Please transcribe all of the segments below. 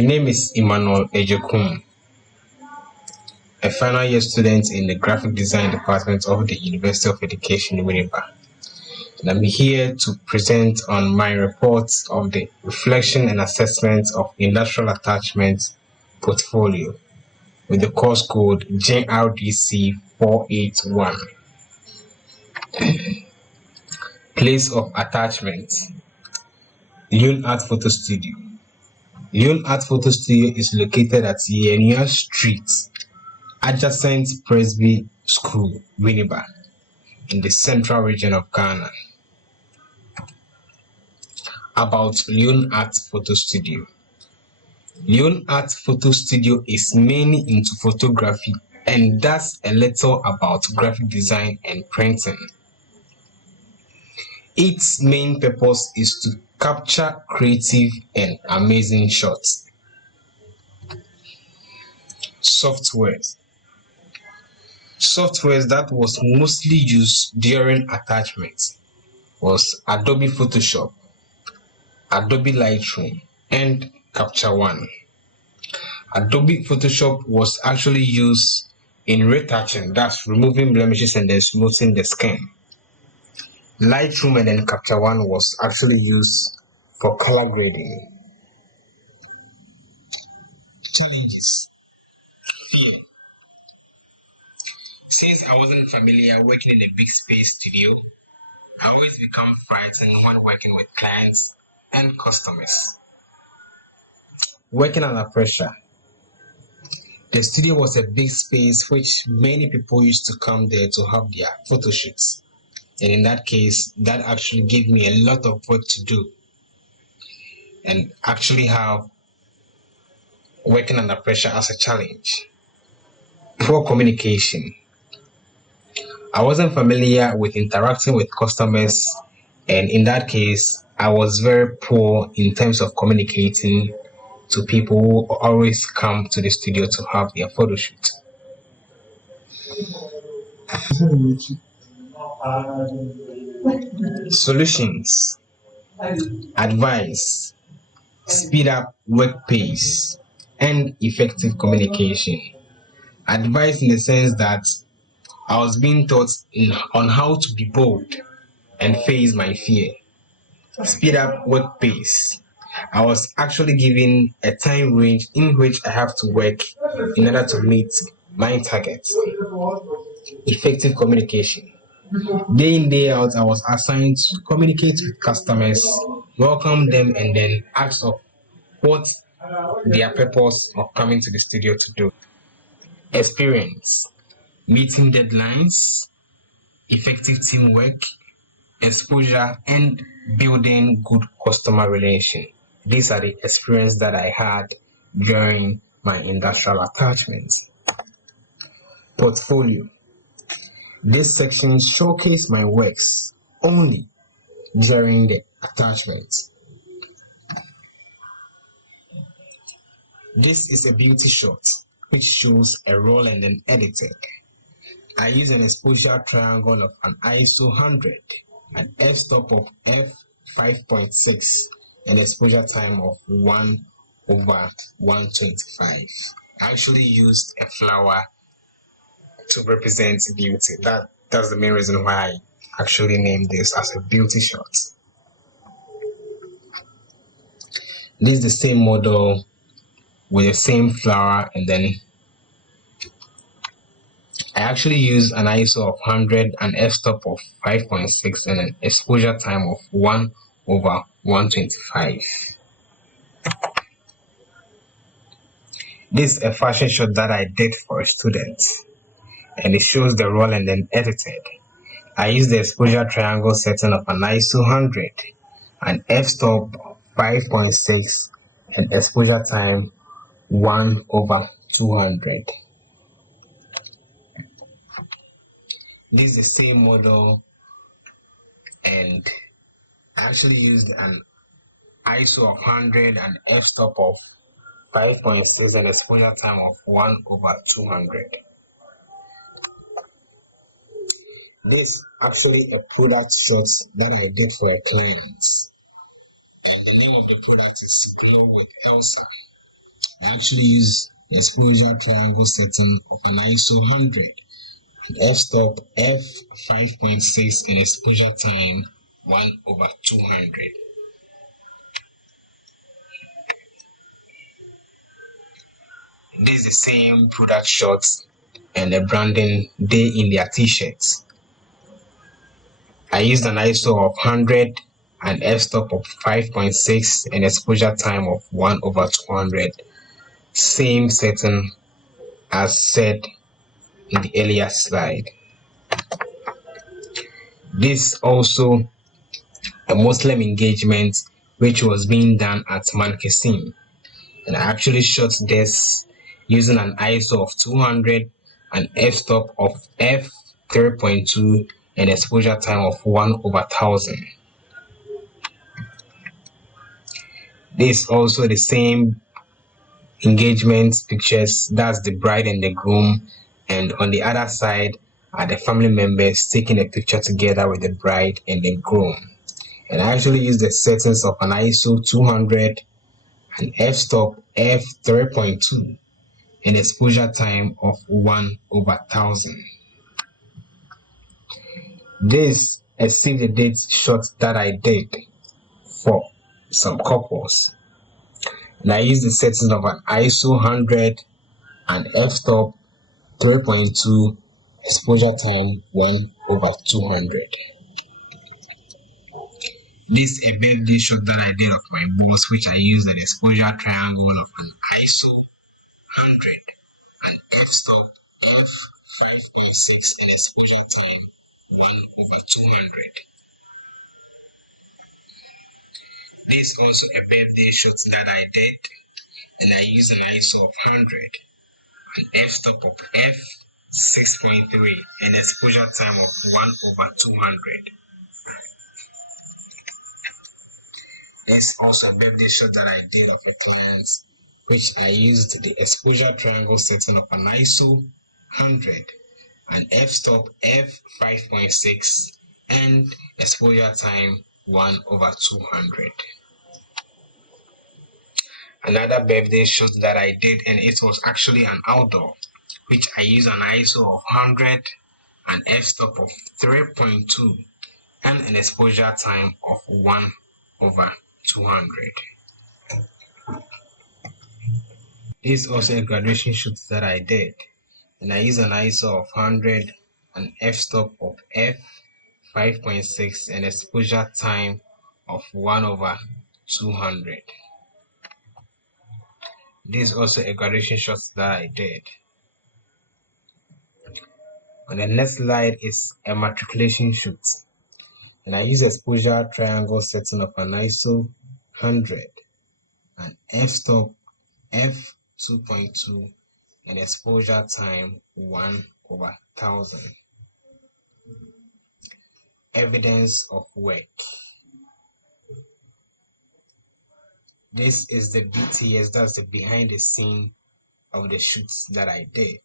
My name is Emmanuel Ejekun, a final year student in the graphic design department of the University of Education, Winneba. And I'm here to present on my report of the reflection and assessment of industrial attachments portfolio with the course code JRDC 481. Place of attachment: Leon Art Photo Studio. Leon Art Photo Studio is located at Yenua Street, adjacent Presby School, Winneba, in the central region of Ghana. About Leon Art Photo Studio. Leon Art Photo Studio is mainly into photography and does a little about graphic design and printing. Its main purpose is to capture creative and amazing shots. Softwares that was mostly used during attachment was Adobe Photoshop, Adobe Lightroom, and Capture One. Adobe Photoshop was actually used in retouching, that's removing blemishes and then smoothing the skin. Lightroom and then Capture One was actually used for color grading. Challenges. Fear. Since I wasn't familiar working in a big space studio, I always become frightened when working with clients and customers. Working under pressure. The studio was a big space which many people used to come there to have their photo shoots. And in that case, that actually gave me a lot of work to do and actually have working under pressure as a challenge. Poor communication. I wasn't familiar with interacting with customers, and in that case, I was very poor in terms of communicating to people who always come to the studio to have their photo shoot. Solutions. Advice: speed up work pace and effective communication. Advice in the sense that I was being taught on how to be bold and face my fear. Speed up work pace. I was actually given a time range in which I have to work in order to meet my targets. Effective communication. Day in, day out, I was assigned to communicate with customers, welcome them, and then ask of what their purpose of coming to the studio to do. Experience: meeting deadlines, effective teamwork, exposure, and building good customer relation. These are the experience that I had during my industrial attachments. Portfolio. This section showcases my works only during the attachments. This is a beauty shot which shows a roll and then edited. I use an exposure triangle of an ISO 100, an f-stop of f5.6, and exposure time of 1/125. I actually used a flower to represent beauty. That's the main reason why I actually named this as a beauty shot. This is the same model with the same flower, and then I actually used an ISO of 100, an f-stop of 5.6, and an exposure time of 1/125. This is a fashion shot that I did for a student, and it shows the roll and then edited. I used the exposure triangle setting of an ISO 100, an f-stop 5.6, and exposure time 1/200. This is the same model, and I actually used an ISO of 100, an f-stop of 5.6, and exposure time of 1/200. This is actually a product shot that I did for a client, and the name of the product is Glow with Elsa. I actually use the exposure triangle setting of an ISO 100, an f-stop f5.6 and exposure time 1/200. This is the same product shots and the branding day in their t-shirts. I used an ISO of 100, an f-stop of 5.6 and exposure time of 1/200. Same setting as said in the earlier slide. This also a Muslim engagement which was being done at Mankesim, and I actually shot this using an ISO of 200, an f-stop of f3.2 and exposure time of 1/1000. This is also the same engagement pictures, that's the bride and the groom, and on the other side are the family members taking a picture together with the bride and the groom. And I actually use the settings of an ISO 200, an f-stop f3.2 and exposure time of 1/1000. This is save the date shot that I did for some couples, and I use the settings of an ISO 100, an f-stop 3.2, exposure time 1/200. This is a birthday shot that I did of my boss, which I used an exposure triangle of an ISO 100, an f-stop f5.6 and exposure time 1/200. This is also a birthday shot that I did, and I used an ISO of 100, an f-stop of f6.3 and exposure time of 1/200. There's also a birthday shot that I did of a client, which I used the exposure triangle setting of an ISO 100, an f-stop f5.6 and exposure time 1/200. Another birthday shoot that I did, and it was actually an outdoor, which I used an ISO of 100, an f-stop of 3.2 and an exposure time of 1/200. This is also a graduation shoot that I did, and I used an ISO of 100, an f-stop of f5.6 and exposure time of 1/200. This is also a graduation shot that I did. On the next slide is a matriculation shoot, and I use exposure triangle setting of an ISO 100, an f-stop f2.2 and exposure time 1/1000. Evidence of work. This is the BTS, that's the behind the scene of the shoots that I did.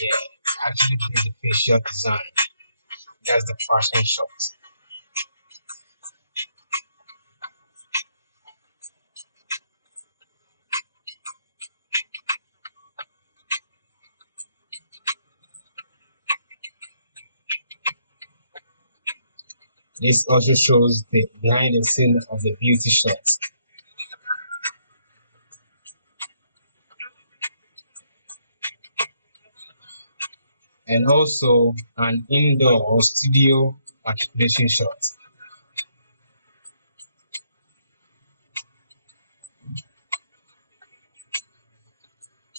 Yeah, I actually did the facial design. That's the fashion shot. This also shows the behind the scene of the beauty shots. And also an indoor or studio matriculation shot.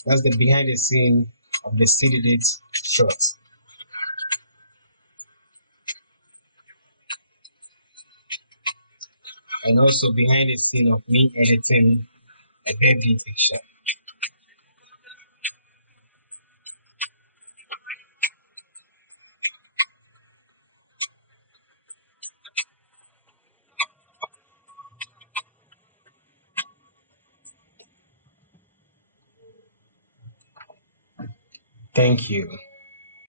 That's the behind the scene of the city shot. And also behind the scene of me editing a baby picture. Thank you.